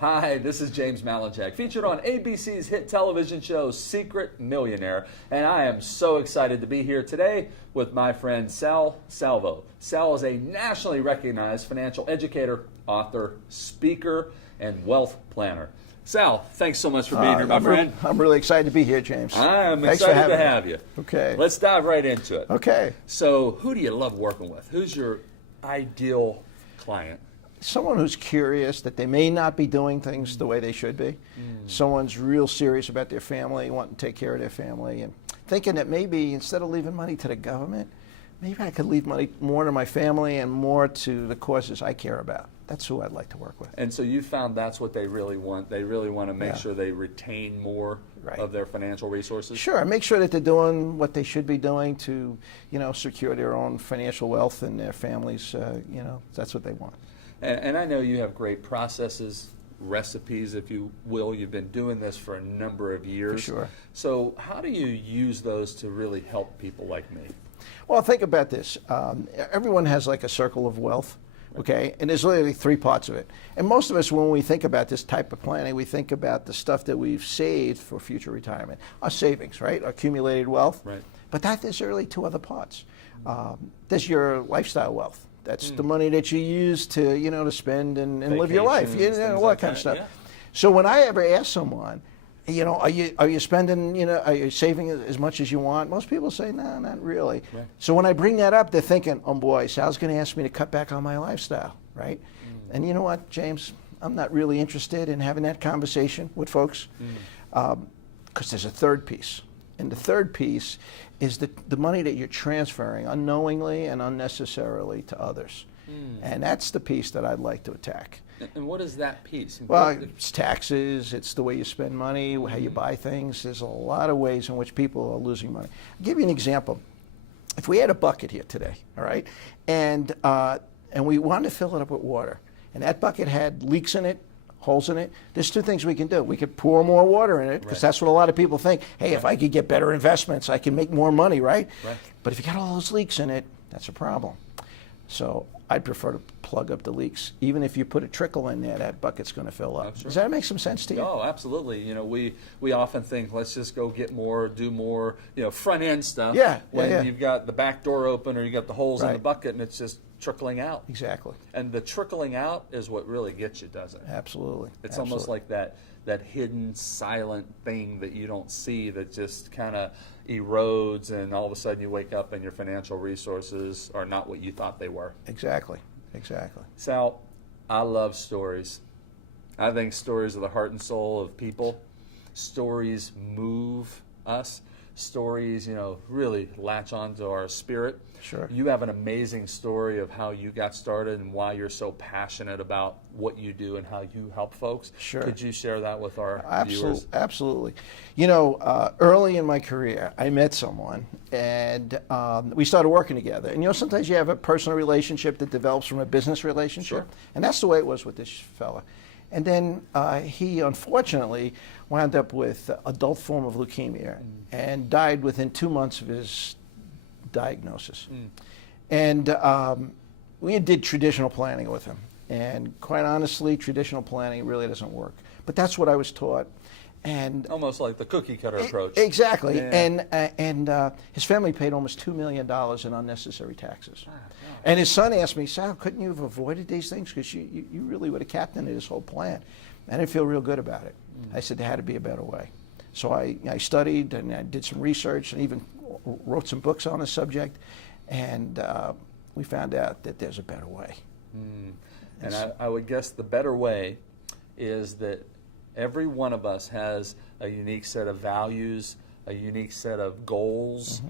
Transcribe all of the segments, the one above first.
Hi, this is James Malincheck, featured on ABC's hit television show Secret Millionaire, and I am so excited to be here today with my friend Sal Salvo. Sal is a nationally recognized financial educator, author, speaker, and wealth planner. Sal, thanks so much for being here, my friend. I'm really excited to be here, James. I'm Thanks excited for to having have me. you. Okay. Let's dive right into it. Okay. So, who do you love working with? Who's your ideal client? Someone who's curious that they may not be doing things the way they should be. Someone's real serious about their family, wanting to take care of their family, and thinking that maybe instead of leaving money to the government, maybe I could leave money more to my family and more to the causes I care about. That's who I'd like to work with. And so you found that's what they really want. They really want to make sure they retain more of their financial resources? Sure. Make sure that they're doing what they should be doing to, secure their own financial wealth and their families. That's what they want. And I know you have great processes, recipes, if you will. You've been doing this for a number of years. For sure. So how do you use those to really help people like me? Well, think about this. Everyone has like a circle of wealth, okay? And there's literally 3 parts of it. And most of us, when we think about this type of planning, we think about the stuff that we've saved for future retirement. Our savings, right? Our accumulated wealth. Right. But there's really 2 other parts. There's your lifestyle wealth. That's the money that you use to, to spend and live your life, all that kind of stuff. Yeah. So when I ever ask someone, are you spending, are you saving as much as you want? Most people say, no, not really. Right. So when I bring that up, they're thinking, oh boy, Sal's going to ask me to cut back on my lifestyle, right? And you know what, James? I'm not really interested in having that conversation with folks because there's a third piece. And the third piece is the money that you're transferring unknowingly and unnecessarily to others. And that's the piece that I'd like to attack. And what is that piece? Well, it's taxes, it's the way you spend money, how you buy things. There's a lot of ways in which people are losing money. I'll give you an example. If we had a bucket here today, all right, and we wanted to fill it up with water, and that bucket had leaks in it, holes in it, there's 2 things we can do. We could pour more water in it, because that's what a lot of people think. Hey, if I could get better investments, I can make more money, right? But if you got all those leaks in it, that's a problem. So I'd prefer to plug up the leaks. Even if you put a trickle in there, that bucket's going to fill up. Does that make some sense to you? Oh, absolutely. We often think, let's just go get more, do more, front end stuff. When you've got the back door open or you got the holes in the bucket and it's just trickling out. Exactly. And the trickling out is what really gets you, doesn't it? Absolutely. It's almost like that hidden, silent thing that you don't see that just kind of erodes, and all of a sudden you wake up and your financial resources are not what you thought they were. Exactly. Exactly. Sal, I love stories. I think stories are the heart and soul of people. Stories move us. Stories, really latch onto our spirit. Sure. You have an amazing story of how you got started and why you're so passionate about what you do and how you help folks. Sure. Could you share that with our viewers? Absolutely. Early in my career, I met someone, and we started working together. And sometimes you have a personal relationship that develops from a business relationship. And that's the way it was with this fella. And then he, unfortunately, wound up with adult form of leukemia and died within 2 months of his diagnosis. And we did traditional planning with him. And quite honestly, traditional planning really doesn't work. But that's what I was taught. And almost like the cookie cutter approach. Exactly. Yeah. And his family paid almost $2 million in unnecessary taxes. And his son asked me, Sal, couldn't you have avoided these things? Because you really would have captained this whole plan. I didn't feel real good about it. I said there had to be a better way. So I studied and I did some research and even wrote some books on the subject. And we found out that there's a better way. And I would guess the better way is that every one of us has a unique set of values, a unique set of goals,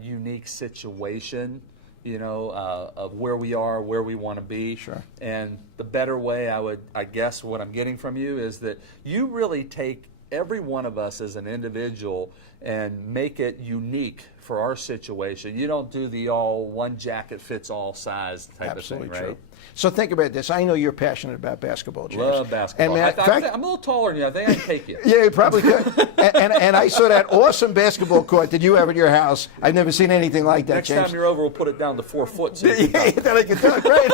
unique situation, of where we are, where we want to be. Sure. And the better way, I guess what I'm getting from you is that you really take every one of us as an individual and make it unique for our situation. You don't do the all one jacket fits all size type of thing, right? Absolutely true. So think about this. I know you're passionate about basketball, James. Love basketball. And I'm a little taller than you. I think I can take you. Yeah, you probably could. and I saw that awesome basketball court that you have at your house. I've never seen anything like that, Next James. time you're over, we'll put it down to 4 foot. So yeah, that I can tell. Great.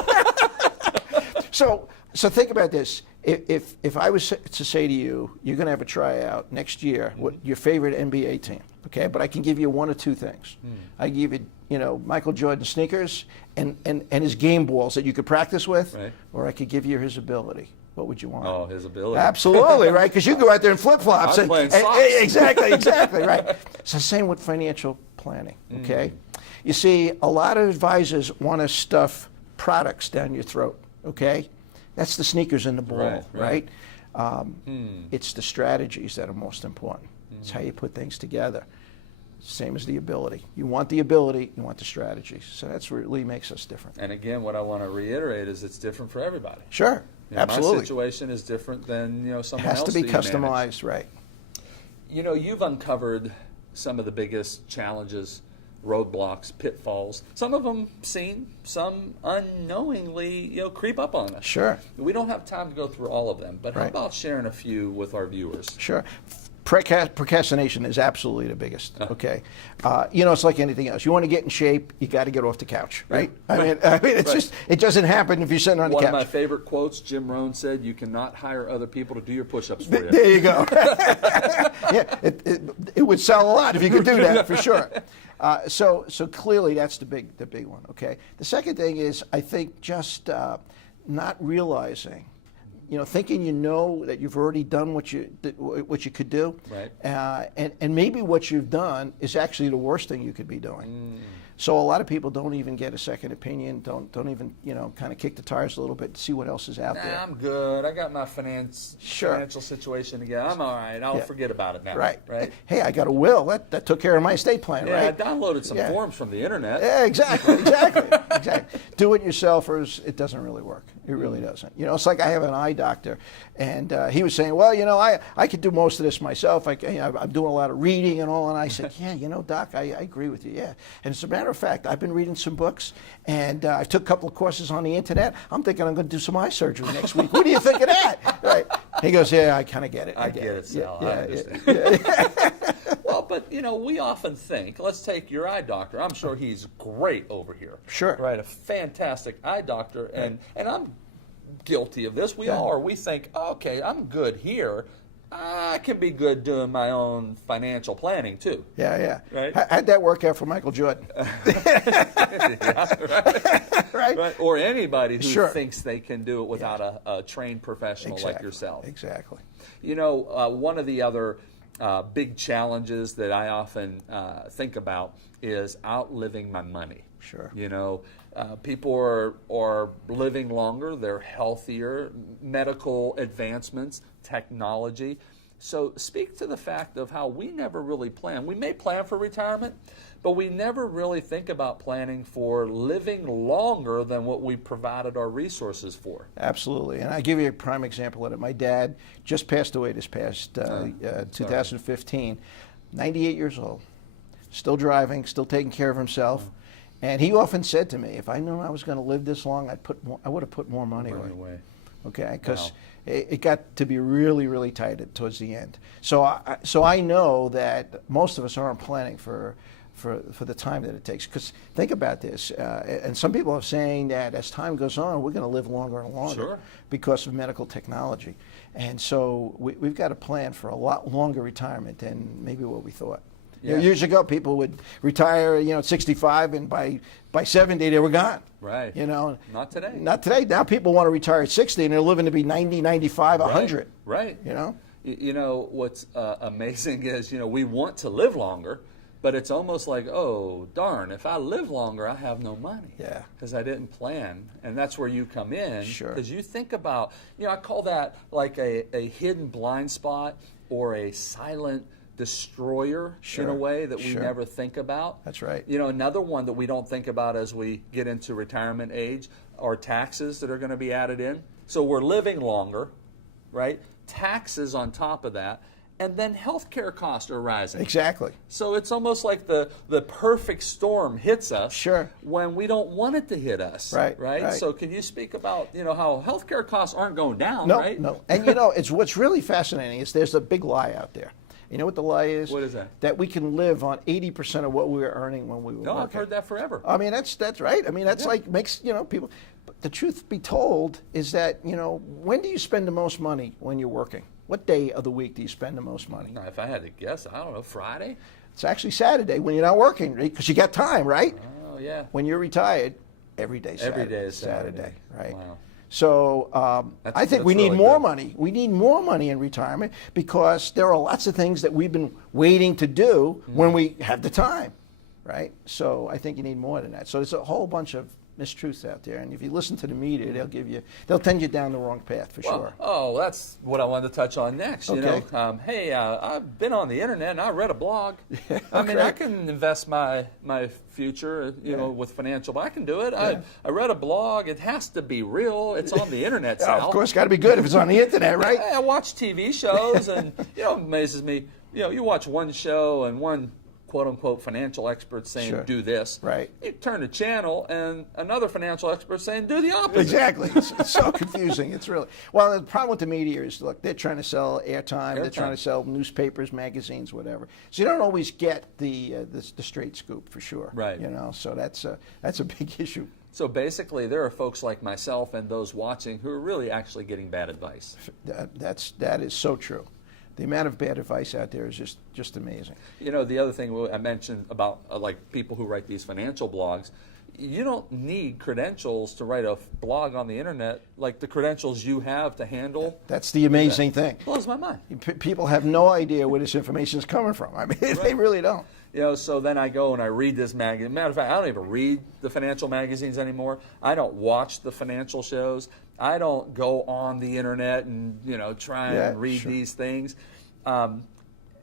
So think about this. if I was to say to you, you're going to have a tryout next year, what your favorite NBA team, okay? But I can give you one of two things. I give you, Michael Jordan sneakers and his game balls that you could practice with, right. or I could give you his ability. What would you want? Oh, his ability. Absolutely, right? Because you go out there in flip-flops. I'm playing socks. Exactly, right. It's the same with financial planning, okay? You see, a lot of advisors want to stuff products down your throat, okay? That's the sneakers and the ball, right? It's the strategies that are most important. It's how you put things together. Same as the ability. You want the ability, you want the strategies. So that's what really makes us different. And again, what I want to reiterate is it's different for everybody. Sure, absolutely. My situation is different than someone else. It has to be that you customized, manage. right? You've uncovered some of the biggest challenges, roadblocks, pitfalls. Some of them seen, some unknowingly, creep up on us. Sure. We don't have time to go through all of them, but how Right. about sharing a few with our viewers? Sure. Procrastination is absolutely the biggest. Okay, it's like anything else. You want to get in shape, you got to get off the couch, right? I mean, it's just it doesn't happen if you're sitting on the couch. One of my favorite quotes, Jim Rohn said, "You cannot hire other people to do your push-ups for you." There you go. Yeah, it would sell a lot if you could do that for sure. So clearly that's the big one. Okay. The second thing is I think just not realizing. Thinking that you've already done what you could do, right? And maybe what you've done is actually the worst thing you could be doing. So a lot of people don't even get a second opinion, don't even kind of kick the tires a little bit to see what else is out there. I'm good. I got my financial situation together. I'm all right. I'll forget about it now. Right. Right. Hey, I got a will that took care of my estate plan. Yeah, right. I downloaded some forms from the internet. Yeah, exactly. Do it yourselfers. It doesn't really work. It really doesn't. It's like I have an eye doctor, and he was saying, well, I could do most of this myself. I'm doing a lot of reading and all. And I said, yeah, Doc, I agree with you. Yeah. And as a matter of fact, I've been reading some books, and I took a couple of courses on the internet. I'm thinking I'm going to do some eye surgery next week. What do you think of that? Right. He goes, yeah, I kind of get it. I get it, Sal. Yeah, I understand. Well, but we often think, let's take your eye doctor. I'm sure he's great over here. Sure. Right, a fantastic eye doctor, and I'm guilty of this. We all are. We think, okay, I'm good here. I can be good doing my own financial planning too. Yeah. Right? How'd that work out for Michael Jordan? Right. Or anybody who Sure. thinks they can do it without a trained professional like yourself. Exactly. One of the other big challenges that I often think about is outliving my money. Sure. People are living longer, they're healthier, medical advancements, technology. So speak to the fact of how we never really plan. We may plan for retirement, but we never really think about planning for living longer than what we provided our resources for. Absolutely. And I give you a prime example of it. My dad just passed away this past 2015, 98 years old, still driving, still taking care of himself. And he often said to me, if I knew I was going to live this long, I would have put more money away. Okay, because it got to be really, really tight towards the end. So I know that most of us aren't planning for the time that it takes. Because think about this, and some people are saying that as time goes on, we're going to live longer and longer because of medical technology. And so we've got to plan for a lot longer retirement than maybe what we thought. Yeah. Years ago, people would retire, at 65, and by 70, they were gone. Right. Not today. Not today. Now people want to retire at 60, and they're living to be 90, 95, 100. Right. What's amazing is, we want to live longer, but it's almost like, oh, darn, if I live longer, I have no money. Yeah. Because I didn't plan. And that's where you come in. Sure. Because you think about, I call that like a hidden blind spot or a silent destroyer in a way that we never think about. That's right. Another one that we don't think about as we get into retirement age are taxes that are going to be added in. So we're living longer, right? Taxes on top of that. And then healthcare costs are rising. Exactly. So it's almost like the perfect storm hits us when we don't want it to hit us. Right. So can you speak about how healthcare costs aren't going down, right? No. And it's what's really fascinating is there's a big lie out there. You know what the lie is? What is that? That we can live on 80% of what we were earning when we were working. I've heard that forever. I mean, that's right. I mean, that's like makes, people. But the truth be told is that, when do you spend the most money when you're working? What day of the week do you spend the most money? If I had to guess, I don't know, Friday? It's actually Saturday when you're not working, because you got time, right? Oh, yeah. When you're retired, every day Every day is Saturday. right? Wow. So I think we need more money. We need more money in retirement because there are lots of things that we've been waiting to do when we have the time, right? So I think you need more than that. So there's a whole bunch of mistruths out there, and if you listen to the media, they'll tend you down the wrong path for sure. Oh, that's what I wanted to touch on next. Okay. Hey, I've been on the internet and I read a blog. I mean, I can invest my future, with financial. I can do it. I read a blog. It has to be real. It's on the internet. Sal. Of course, got to be good if it's on the internet, right? I watch TV shows, and it amazes me. You watch one show and one quote-unquote financial expert saying do this. Right. You turn the channel and another financial expert saying do the opposite. Exactly. It's so confusing. It's really... Well, the problem with the media is, look, they're trying to sell airtime. They're trying to sell newspapers, magazines, whatever. So you don't always get the straight scoop for sure. Right. So that's a big issue. So basically, there are folks like myself and those watching who are really actually getting bad advice. That is so true. The amount of bad advice out there is just amazing. The other thing I mentioned about like people who write these financial blogs, you don't need credentials to write a blog on the internet like the credentials you have to handle. That's the amazing thing. Blows my mind. People have no idea where this information is coming from. I mean, they really don't. So then I go and I read this magazine. Matter of fact, I don't even read the financial magazines anymore. I don't watch the financial shows. I don't go on the internet and try and read these things.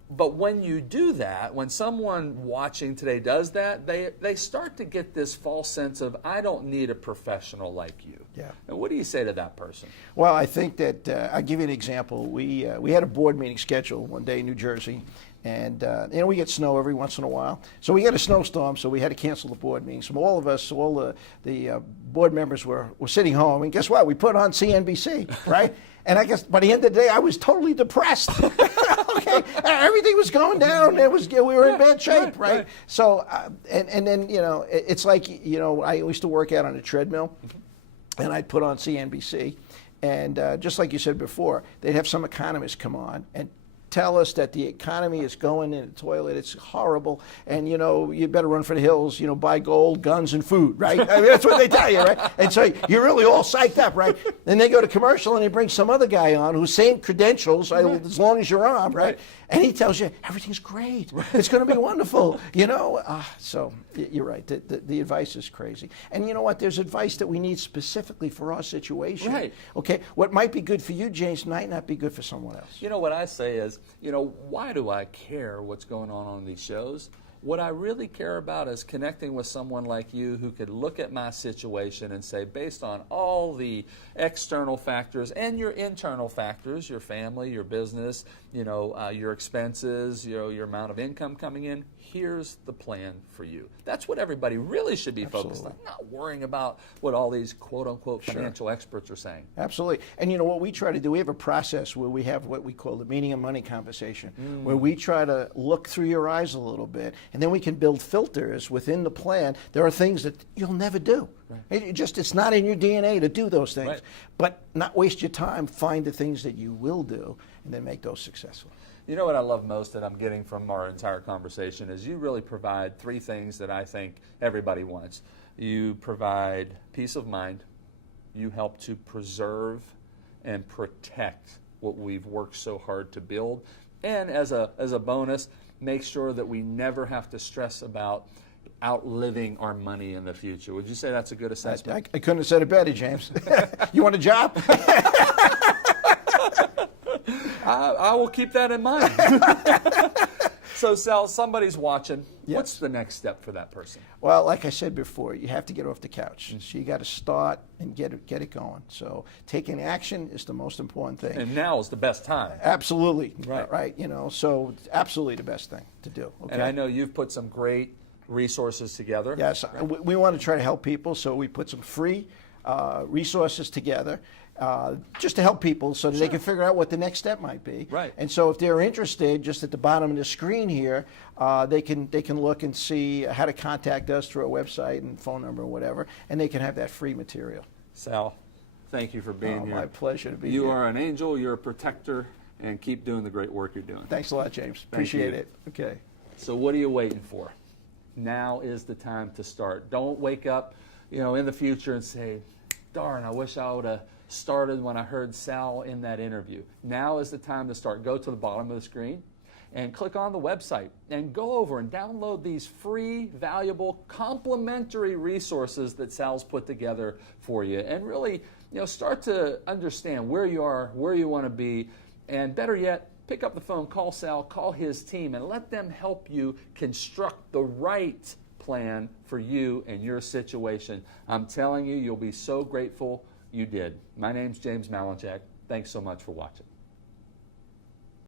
But when you do that, when someone watching today does that, they start to get this false sense of, I don't need a professional like you. Yeah. And what do you say to that person? Well, I think that I'll give you an example. We had a board meeting scheduled one day in New Jersey, and we get snow every once in a while. So we had a snowstorm, so we had to cancel the board meeting. So all of us, all the board members were sitting home, and guess what? We put on CNBC, right? And I guess by the end of the day, I was totally depressed. Okay, everything was going down. We were in bad shape, right? So, and then it's like I used to work out on a treadmill, and I'd put on CNBC, and just like you said before, they'd have some economists come on and tell us that the economy is going in the toilet, it's horrible, and you better run for the hills, buy gold, guns, and food, right? I mean, that's what they tell you, right? And so you're really all psyched up, right? Then they go to commercial and they bring some other guy on who's same credentials as long as you're on, right? And he tells you everything's great, it's going to be wonderful, So you're right, the advice is crazy. And you know what? There's advice that we need specifically for our situation. Right. Okay, what might be good for you, James, might not be good for someone else. What I say is, why do I care what's going on these shows? What I really care about is connecting with someone like you who could look at my situation and say, based on all the external factors and your internal factors, your family, your business, your expenses, your amount of income coming in, here's the plan for you. That's what everybody really should be focused on, not worrying about what all these quote-unquote financial experts are saying. Absolutely. And what we try to do, we have a process where we have what we call the meaning of money conversation, where we try to look through your eyes a little bit, and then we can build filters within the plan. There are things that you'll never do. Right. It's not in your DNA to do those things. Right. But not waste your time, find the things that you will do, and then make those successful. What I love most that I'm getting from our entire conversation is you really provide three things that I think everybody wants. You provide peace of mind. You help to preserve and protect what we've worked so hard to build. And as a bonus, make sure that we never have to stress about outliving our money in the future. Would you say that's a good assessment? I couldn't have said it better, James. You want a job? I will keep that in mind. So, Sal, somebody's watching. Yes. What's the next step for that person? Well, like I said before, you have to get off the couch. So you got to start and get it going. So taking action is the most important thing. And now is the best time. Absolutely. Right. So absolutely the best thing to do. Okay? And I know you've put some great resources together. Yes. We want to try to help people, so we put some free resources together. Just to help people so that they can figure out what the next step might be. Right. And so if they're interested, just at the bottom of the screen here, they can look and see how to contact us through our website and phone number or whatever, and they can have that free material. Sal, thank you for being here. My pleasure to be You here. are an angel, you're a protector, and keep doing the great work you're doing. Thanks a lot, James. Appreciate you. it. Okay. So what are you waiting for? Now is the time to start. Don't wake up, in the future and say, darn, I wish I would have started when I heard Sal in that interview. Now is the time to start. Go to the bottom of the screen and click on the website and go over and download these free, valuable, complimentary resources that Sal's put together for you. And really, start to understand where you are, where you want to be, and better yet, pick up the phone, call Sal, call his team, and let them help you construct the right plan for you and your situation. I'm telling you, you'll be so grateful you did. My name's James Malincheck. Thanks so much for watching.